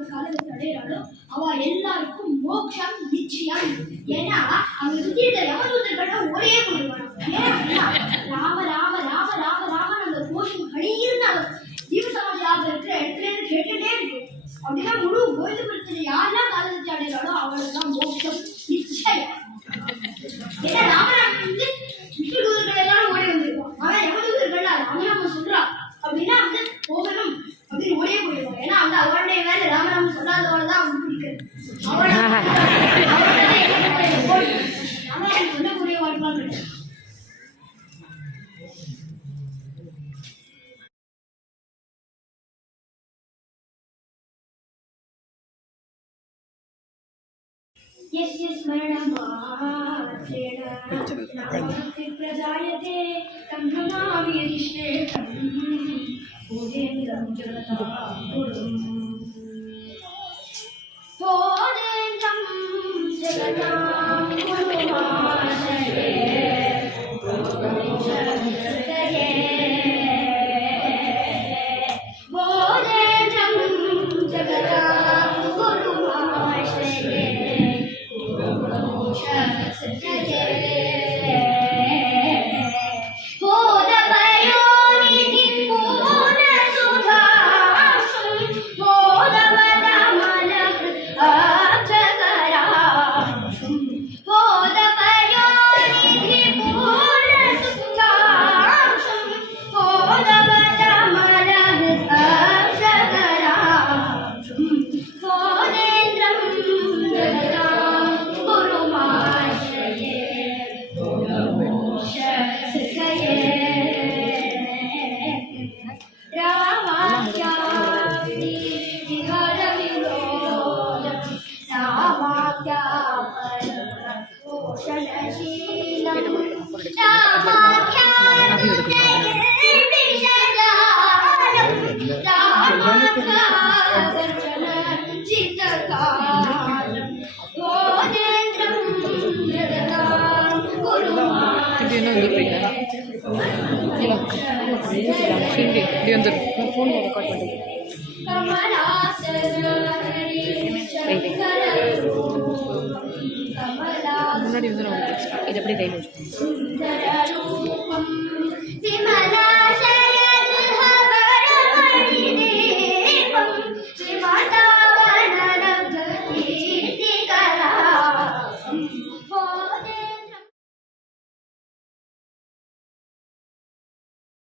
ஒரு காலகட்டத்தில் அடையிறாளோ அவ எல்லாருக்கும் மோட்சம் நிச்சயம். ஏன்னா அவங்க சுத்தி இருக்கிற யமதூதர்கள் ஒரே கொடுப்பாங்க. ராம ராம ராம ராம ராம அந்த கோஷம் கடியிருந்தாலும் ஜீவசமாதியாக இருக்கிற இடத்துல இருந்து கேட்டுட்டே இருக்கு. அப்படின்னா முழு கோவிந்தபுரத்தில் யாரெல்லாம் காலகட்டத்தில் அடையிறாளோ அவளுக்கு தான் மோட்சம் நிச்சயம். ஏன்னா ராமராமன் வந்து விஷ்ணு தூதர்கள் எல்லாரும் ஓடி வந்திருக்கோம். ஆனா யமதூதர்கள் ராமராமன் சொல்றா அப்படின்னா வந்து போகணும் அப்படின்னு ஓடியே போயிடுவோம். ஏன்னா வந்து அவருடைய வேலை ராமராமன் சொல்லாதவளை தான் அவங்க பிடிக்கிறது. ராமராமன் சொல்லக்கூடிய வாய்ப்பாக கிடையாது. Yes, yes, प्रजायते तं नमामि यदिश्रेष्ठं भोजेन्द्रं जगदाहुरम् भोजेन्द्रं जगदाहुरमाश्रये भोजेन्द्रं जगदाहुरमाश्रये முன்னாடி வந்து இது எப்படி கையில் வச்சு